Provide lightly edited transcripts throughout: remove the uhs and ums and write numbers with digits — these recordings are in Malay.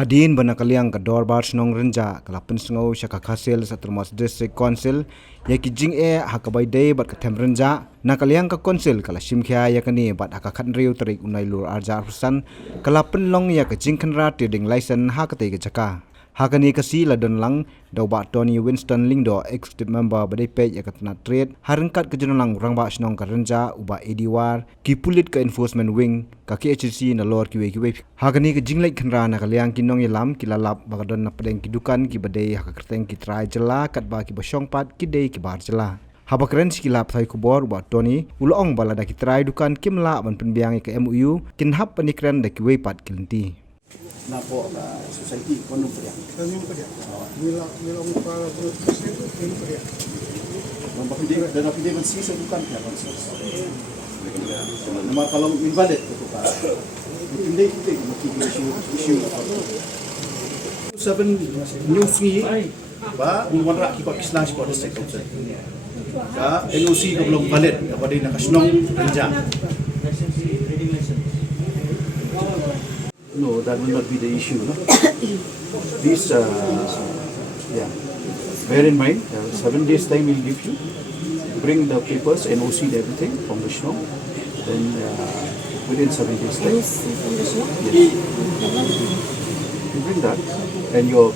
Hadin bana kaliang ka dorbar snong renja kalapen sngo syaka khasil satramos district council ya ki jing hakabai dei bat kathem renja na kaliang ka council kala simkhya ya kani bat hakakhat riu tarik unai lur arja husan kalapen long ya ka jing khanra trading license hakate ka jaka hakani kasi ladon lang dauba Tony Winston Lingdo executive member badai pe ya katna trade harengkat ke jenang rangba snong ka renja uba ediwar ki pulit ka enforcement wing ka KHC na lor kiwe hakani ke jinglek khanra na kaliang kinong yalam kilalap bagadon na pedeng kidukan ki badai hakakrteng ki trai jela katba ki basong pat ki dei ki bar jela habakren skilap thai kubor uba Tony ulong balada ki trai dukan kimla ban penbiang ke MOU kinhap panikran da kiwe pat kilenti na po society kono pa dia. Mila para kono pa dia. Mapakidi dan apidi man siso bukan ya kan. Nama kalau invalid itu pa. Hindi kita issue seven news ni ba umara ki Pakistan sport sector. Ka NOC ko belum valid kepada nakasnong renja. No, that will not be the issue. No? This, bear in mind, 7 days time we'll give you. Bring the papers, NOC, everything from Vishnu. Then within 7 days time. Yes. You bring that and your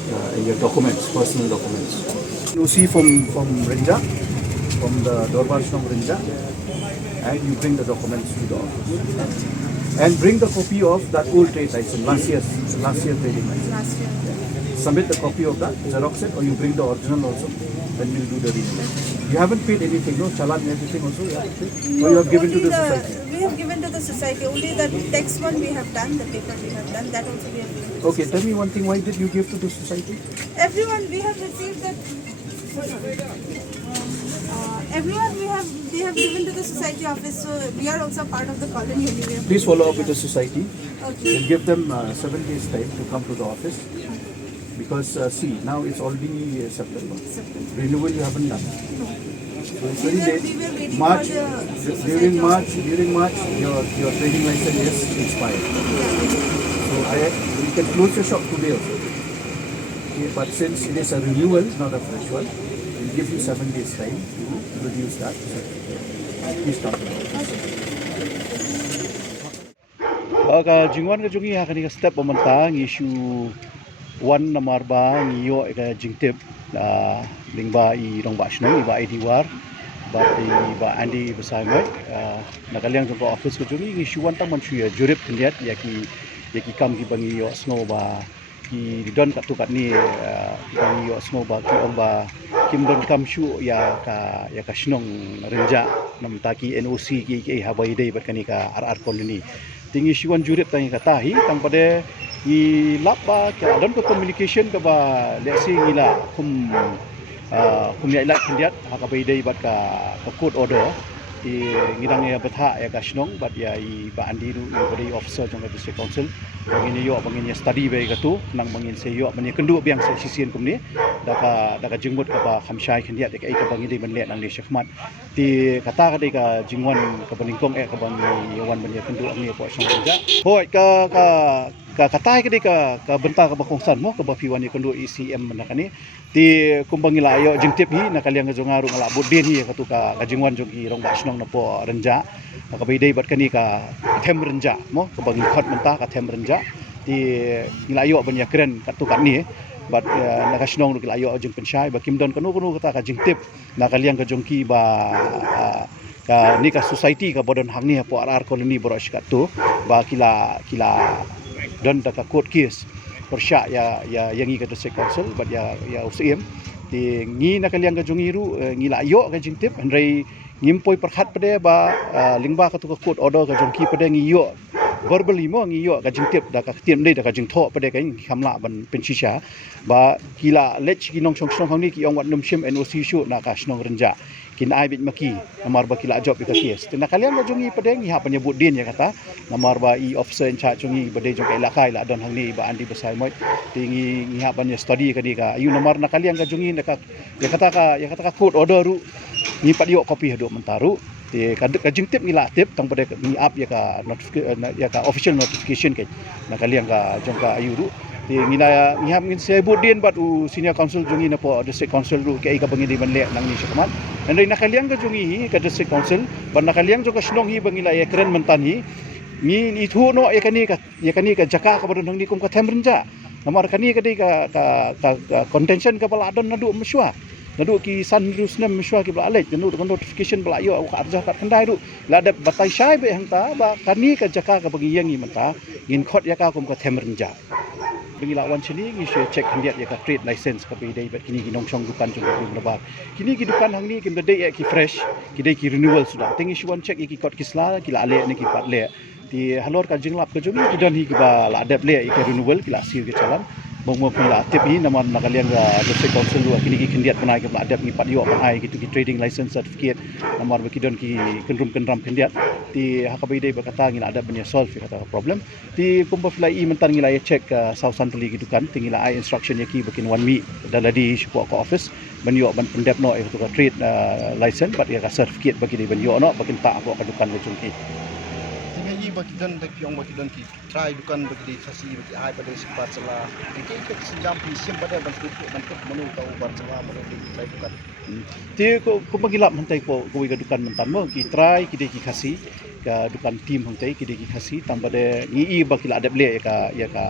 documents, personal documents. NOC from Rinja, from the Dorbar Vishnu Rinja, and you bring the documents to the office. And bring the copy of that old trade license, last year trading license. Last year. Submit the copy of that, xerox it, or you bring the original also, then we'll do the renewal. You haven't paid anything, no? Challan and everything also, you haven't paid? Or you have given to the society? We have given to the society. Only the text one we have done, the paper we have done, that also we have given to the Okay, tell me one thing, why did you give to the society? Everyone, we have received that. Everyone we have given to the society office, so we are also part of the colony anyway. Please follow up with the society. Okay. We'll give them 7 days time to come to the office. Because see, now it's already September. Renewal you haven't done. So it's very late. We were waiting March, for the society during March, your trading license is expired. So we can close your shop today also. Okay, but since it is a renewal, not a fresh one, we'll give you 7 days time to produce that. Please come. Ka jingwan ka jungi ha kani ka step pamantang issue 1 nomor ba ngiyo ka jingtip lingba i rong ba shnong iba idiwar ba iba andi besangoy nakaliang jong office ko jungi issue 1 tang man chuya jurip kendiat yaki kam ki bangi yo snow ba ki don kat tu kat ni bangi yo snow ba ki ong ba kim don kam shu ya ka shnong renja nam taki NOC ki habai dei bat kani ka RR colony tinggi syuan jurip tang katahi tang pada i lapa ka don ko communication ka ba lesi ngila kum ya ilat kendiat ka bai dei bat ka code order i ngidang ya betha ya ka shnong bat ya i ba andi du body officer jong district council bangin yo bangin ya study bai ka tu nang bangin se yo mani kendu biang se sisian kum ni daka jengmut ka ba khamshai kendiat ka ka bangin dei ban le nang le shkhmat ti kata ka dei ka jingwan ka baningkong ka bang yawan ban ya kendu ang ni po sang ja hoi ka katai ka dei ka benta ka bakongsan mo ka ba piwan ni kendu ECM manakani ti kumbangila ayo jengtip hi nakaliang jong ngaru ngala budin hi ka tu ka jingwan jong i rong ba snong na po renja ka bai dei bat kani ka them renja mo ka bang khot menta ka them renja ti ngila ayo ban ya kren ka tu kan ni bat nakasnong ru ayo jong pensyai ba kimdon kanu kata ka jingtip nakaliang ka jongki ba ka ni ka society ka bodon hang ni po RR colony boros ka tu ba kila don da ka court case persya ya yangi ka district council bat ya UCM ti ngi nakaliang ka jongiru ngila ayo ka jingtip andrei ngimpoi perkhat pade ba lingba ka tu ka court order ka jongki pade ngiyo verbally mo ngiyo ka jingtip da ka tiam dei da ka jingtho pade ka khamla ban pensisha ba kila lech ki nong song hang ni ki ong wat num shim NOC shu na ka snong renja kin ai bit maki namar ba kila job ka case tina kalian ka jongi pade ngi ha penyebut din ya kata namar ba i officer in charge jongi bade jong ka ilakai la don hang ni ba andi besai moi tingi ngi ha ban study ka di ka ayu namar na kalian ka jongi ka ya kata ka court order ru ni pat yo copy hado mentaru ti ka jingtip ngila tip tang pada ni up ya ka notification ya ka official notification ke na kalian ka jong ka ayu ru ti ngila ngihap ngin saya budin bat u senior council jungi na po district council ru ke ka bangi di banle nang ni sakamat andai nakaliang ka jungi hi ka district council ban nakaliang jo ka snong hi bangila ya keren mentan hi ni itu no ya kani ka jaka ka badon ni kum ka temrenja namar kani ka dei ka contention ka bala adon nadu meswa nadu ki san rusnem meswa ki bala alej nadu con notification bala yo ka arja kat kendai ru la de batai sai be hangta ba kani ka jaka ka bagi yang ni menta ngin khot ya ka kum ka temrenja bangila wan chini ngi she check handiat ya ka trade license ka be dei bat kini ginong chong dukan jong kum lebar kini ki dukan hang ni kim dei ki fresh ki dei ki renewal sudah tingi shi wan check ki kot kisla ki la ale ni ki pat le di halor ka jinglap ke jungi ki don hi ki ba la adap le ki renewal ki la sir ke chalan bong mo pula tip hi naman nakaliang district council lu kini ki kendiat panai ki la adap ni pat yo panai ki tu ki trading license certificate namar ba ki don ki kenram kendiat ti hakabai dei berkata ngila adap punya solve kata problem ti pumpa fly mentan ngila ya check south santali ki dukan tingila ai instruction ya ki bakin 1 mi daladi support ko office ban yo ban pendep no itu ka trade license bat ya ka certificate bagi dei ban yo no bakin tak ko ka dukan ke jungki bagi dan bagi yang bagi dan try dukan bagi kasih bagi ai pada sempat salah kita sejam sim pada bentuk menu tahu bar salah bagi try dukan ti ko magilap hantay ko ga dukan mentan mo ki try ki kasih ka dukan team hantay ki kasih tambah de ngi ba kila adap le ya ka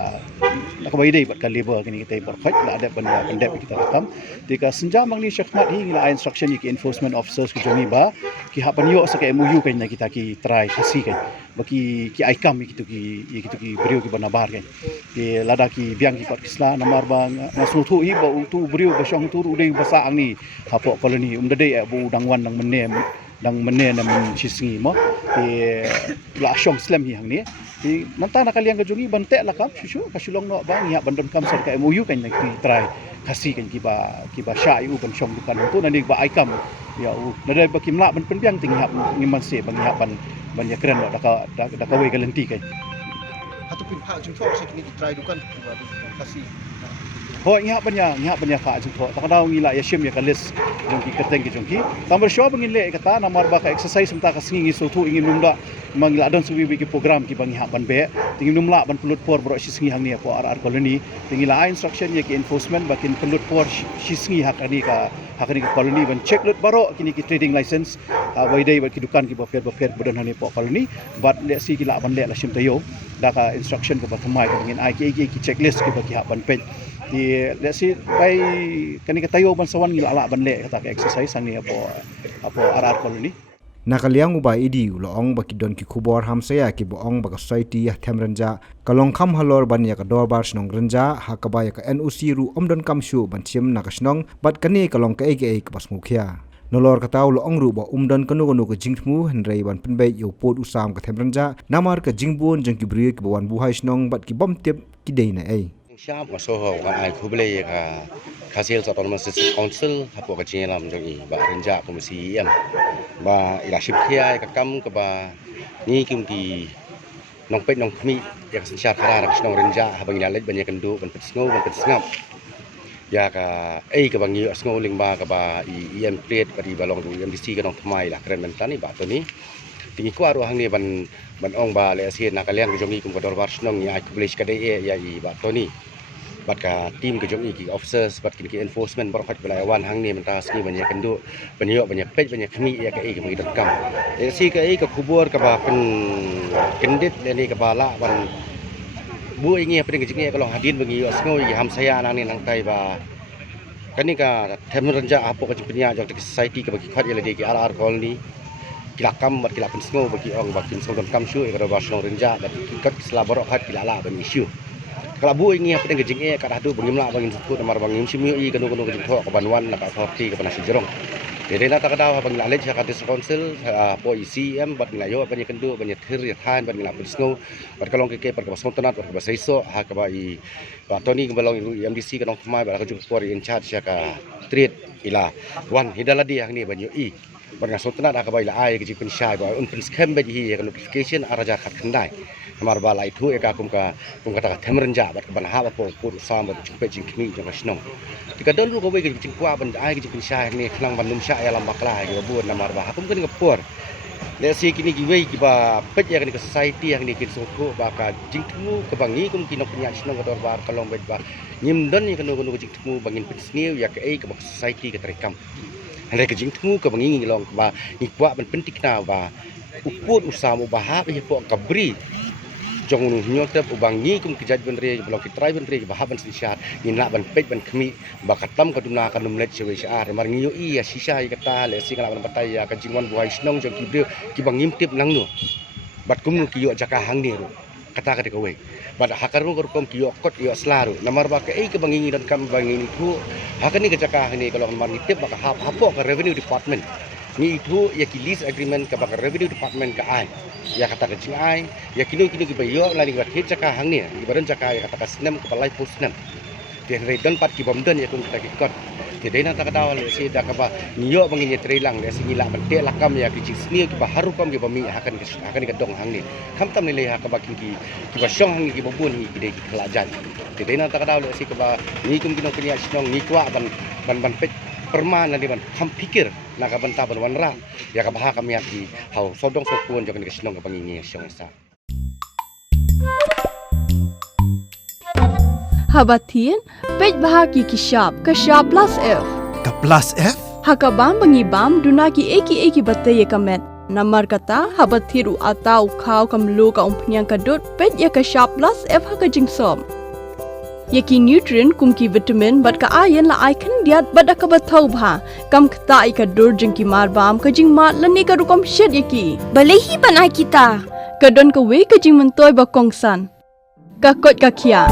nakabai dei bat ka labor kini kita berkhot la adap ban pendep kita rakam ti ka senjam mang ni syakmat hi ngila instruction ki enforcement officers ki jongi ba ki hapan yo sa ka MOU kan kita ki try kasih kan baki ki aikam gitu ki beriu ki banabar kan ki lada ki biang ki pat kisla namar bang nasutu hi ba tu beriu ba syang tu udai basa ang ni hapo koloni umdade bu dangwan nang menne na men chisngi mo ti la syong slam hi hang ni ti manta nakaliang ka jungi bante la kam shu ka sulong no bang ya bandon kam sar ka MOU kan ki try kasih kan ki ba sha yu ban syong dukan tu nani ba aikam ya u nadai ba kimla ban penbiang ting hap ngiman se bang hapan banyak keren lo dah kawai galenti kan atau pun hak jung thok sik ni try dukan kasih ho ngihap banyak hak jung thok tak tahu ngila ya shim ya kalis jongki keteng ki jongki tambah show bangin le kata namar ba ka exercise menta ka singi so tu ingin numda mangila don suwi ki program ki bangi hak ban be tingin numla ban pulut por bro singi hang ni ko ar koloni tingila instruction ya ki enforcement bakin pulut por singi hak ni ka koloni ban check lut baro kini ki trading license waidai ba ki dukan ki ba fer bodan hani po koloni bat le si ki la ban le la sim tayo da ka instruction ko ba thamai ka bangin ai ki checklist ki ba ki hak ban pen di let's see by kani ka tayo ban sawan ngila ala ban le kata ka exercise ang ni apo arar koloni nakaliang uba idi uloong baki don ki kubor hamsaya ki boong baka society ya temrenja kalong kam halor ban ya ka dorbar snong renja hakaba ya ka NOC ru omdon kam shu ban chim nakasnong bat kani kalong ka ege ka pasmukhia nolor kata uloong ru ba umdon kanu ka jingthmu henrei ban penbe yo pod usam ka temrenja namar ka jingbun jeng ki bri ki ban buhai snong bat ki bom tip ki deina ei siap masoho kan ai khubele ka Hasil Autonomous Council hapo ka chilam jongi ba renja komisi em ba ila shipkhia ka kam ka ba ni kim ki nong pet nong khmi ya ka sinsha khara ka snong renja ha bang ila lej banyak kendu ban pet ngap ya ka ka bang yu sngo ling ba ka ba em plate ba di balong du MDC ka nong thmai la kren mentani ba to ni tingi ko aru hang ni ban ong ba le asia nakalian ka jongi kum ka dorbar snong ya khubele ka dei ya i ba to ni bat ka team ke jongi ki officers bat ki enforcement berkhat belawan hang ni menta ski banyak kendu banyak pej banyak khmi ya ka ki ngi kam si ka ka kubur ka ba pen kendit ni ka bala ban bu ingi pen ke jingi kalau hadin bagi asngo yi ham saya nang ni nang tai ba kani ka them renja apo ka jimpnya jok society ka bagi khat ya le ki RR colony kilakam bat kilapen sngo bagi ong bakin songdon kam shu ka ba snong renja bat ki kat selabor khat kilala ban issue kalau bu ingin apa dengan jengke kat adu bangimla bangin sukut namar bangim simiu i kanu jeng thok banwan nak authority ke panasi jerong jadi nak tak ada bangil alej kat council po ICM bat ngayo banyak kendu banyak thir ya than bat ngila pisngo bat kalong ke par ka sontonat bat ka saiso ha ka ba i ba toni ke balong MDC ka nong khmai bat ka ju por in charge ka trade ila wan hidaladi hang ni banyo i bat nga sontonat ha ka ba ila ai ke jipin shai ba un prince kem ba hi ka notification araja khat khandai hamar bala itu eka kum kata temrenja bat ban ha po pur sam bat chumpe jingkni jang snong tika dolu ko we jing kwa ban ai jing sha ni khlang ban num sha ya lam bakla ke bu namar ba kum kan ngapur si kini giwei kiba pet ya kini ke society yang ni kin soko ba ka jingtmu ke bangi kum kinok punya sinong ka dorbar kalong bet ba nyimdon ni kanu jingtmu bangin pet sniu ya ke ke society ke terekam hande ke jingtmu ke bangi ngilong ba ni kwa ben pentik na ba uput usamu bahab ya po kabri jong nu nyotep ubangi kum kijat benre blok kitrai benre bahaban sisat ni nak ban pet ban kemi ba katam ka duna ka numlet sewe syar mar ngiyo i ya sisa ya kata le sing ban batai ya ka jingwan buai snong jong kibreu ki bangim tip nang nu bat kum nu kiyo jaka hang ni ru kata ka de kowe bat hakaru kom kiyo kot yo slaru namar ba ke ke bangi dan kam bangi tu hakani ka jaka hang ni kalau mar ni tip ba ka hapo ka revenue department ni itu ya ki lease agreement ka ba ka revenue department ka ai ya kata ke jingai ya kini ki bayo lani ba thit jaka hang ni ibaran jaka ya kata ka snem ka palai post nem dia redan pat ki bomden ya kun kita ki kot ti dei na ta ka dawal si da ka ba niyo bangin ye trelang le singi la bete lakam ya ki sni ki ba haru kam ki ba mi akan ka dong hang ni kam tam ni le ha ka ba ki ba syong hang ki ba bun hi ki dei ki kelajan ti dei na ta ka dawal si ka ba ni kum kinong kini snong ni kwa ban pet perma nanti ban kam pikir nak ka banta ban wanra ya ka bah kami aki hau sodong sokun jangan kesenong ka pangingi syong sa Habatin pej bahagi kishap plus F Ka plus F? hakabam bangibam dunaki eki batai ye kamet namar kata habathiru atau khau kamlu ka umpnyang kadut pej ya kishap plus F haka jingsom yaki nutrient kumki vitamin bat ka ayan la icon diat bada ka bathau bha kam khta I ka dur jing ki mar bam ka jing mat lani ka rukom shed yaki balehi banai kita ka don ka we ka jing mentoy ba kongsan ka kot ka khia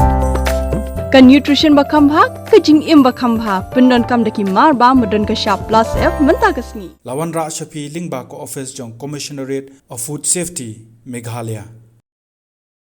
ka nutrition ba kham bha ka jing im ba kham bha pendon kam daki mar bam modon ka sharp plus F menta kasni Lawan Ra Shafi Lingba ko office jong Commissionerate of Food Safety Meghalaya